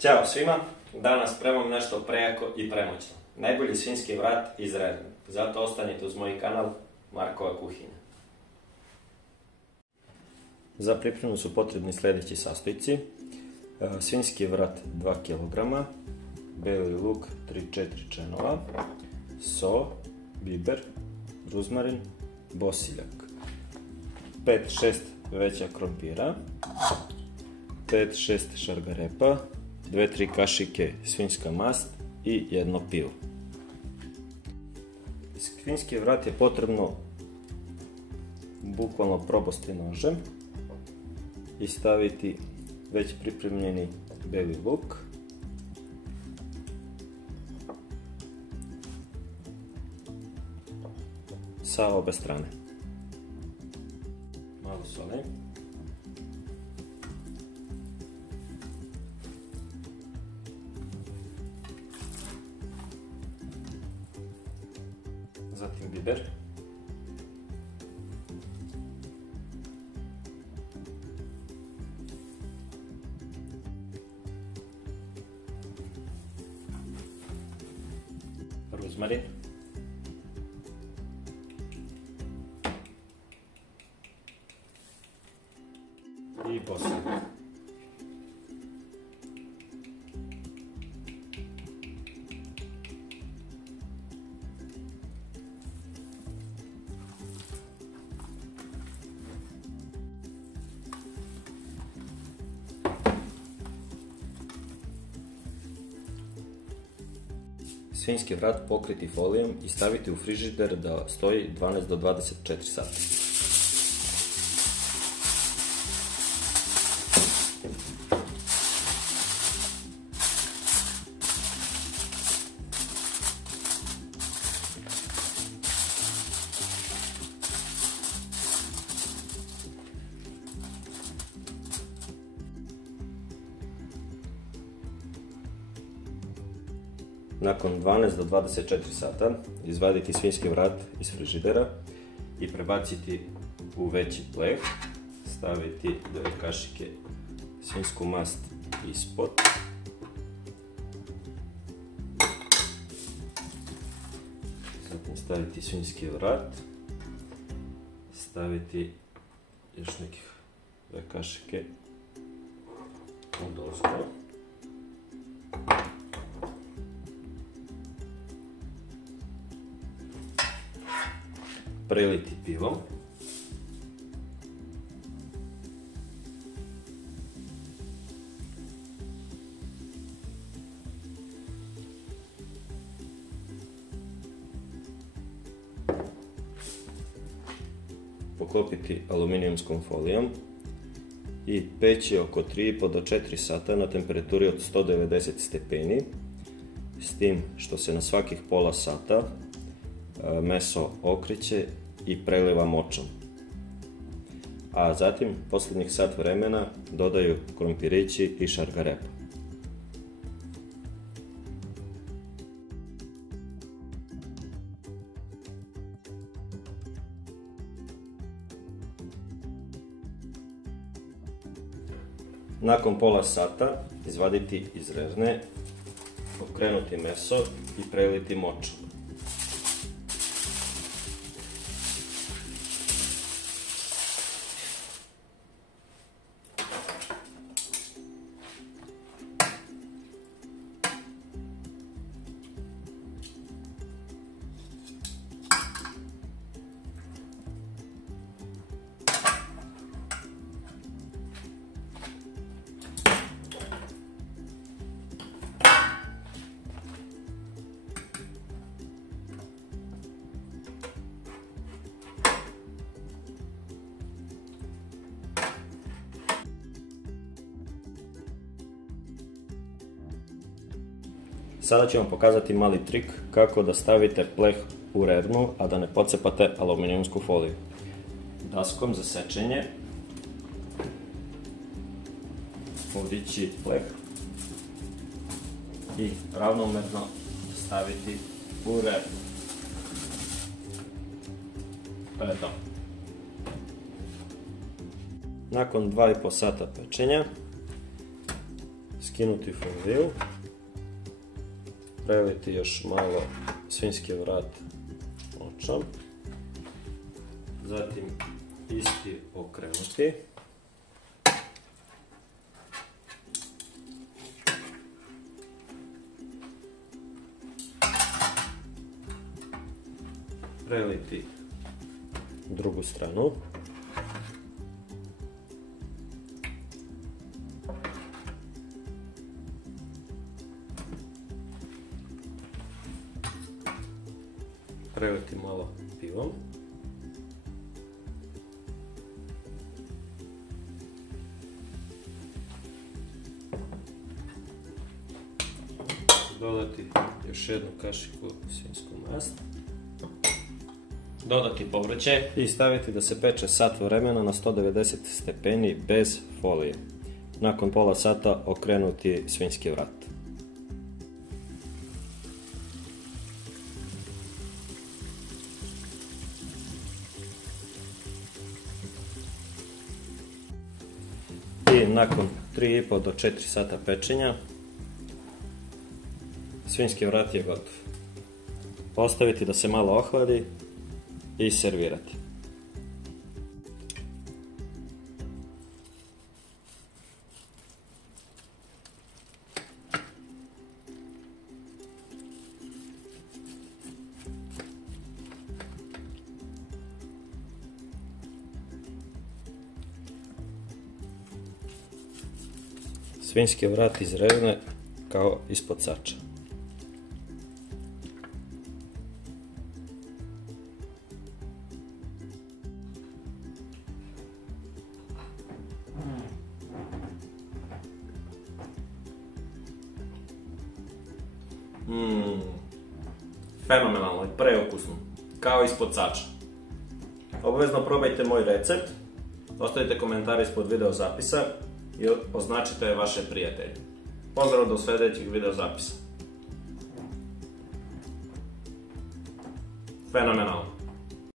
Ćao svima, danas spremam nešto prejako i premoćno. Najbolji svinjski vrat iz Rerne. Zato ostanite uz moj kanal Markova kuhinja. Za pripremu su potrebni sljedeći sastojci. Svinjski vrat 2 kg, beli luk 3-4 čenova, so, biber, ruzmarin, bosiljak, 5-6 veća krompira, 5-6 šargarepa, 2-3 kašike svinjska mast i jedno pivo. Svinjski vrat je potrebno bukvalno probosti nožem i staviti već pripremljeni beli luk, sa obe strane. Malo soli. Zatim biber. Ruzmarin. I bosiljak. Svinjski vrat pokriti folijom i staviti u frižider da stoji 12 do 24 sata. Nakon 12 do 24 sata izvaditi svinjski vrat iz frižidera i prebaciti u veći pleh, staviti 2 kašike svinjsku mast ispod, zatim staviti svinjski vrat, staviti još nekih 2 kašike odozgo, preliti pivom, poklopiti aluminijumskom folijom i peći oko 3,5 do 4 sata na temperaturi od 190 stepeni, s tim što se na svakih pola sata meso okreće i preliva močom. A zatim, posljednjih sat vremena, dodaju krompirići i šargarepa. Nakon pola sata izvaditi iz rezne, okrenuti meso i preliti močom. Sada ću vam pokazati mali trik kako da stavite pleh u rernu, a da ne pocepate aluminijumsku foliju. Daskom za sečenje podići pleh i ravnomerno staviti u rernu. To je to. Nakon 2,5 sata pečenja skinuti foliju, preliti još malo svinjski vrat očam, zatim isti okrenuti. Preliti drugu stranu. Preliti malo pivom. Dodati još jednu kašiku svinjsku mast. Dodati povrće i staviti da se peče sat vremena na 190 stepeni bez folije. Nakon pola sata okrenuti svinjski vrat. I nakon 3,5 do 4 sata pečenja svinjski vrat je gotov. Ostaviti da se malo ohladi i servirati. Svinjski vrat izrezne kao ispod sača. Fenomenalno i preukusno, kao ispod sača. Obavezno probajte moj recept, ostavite komentare ispod video zapisa i označite vaše prijatelje. Pozdrav do sljedećeg video zapisa. Fenomenalno.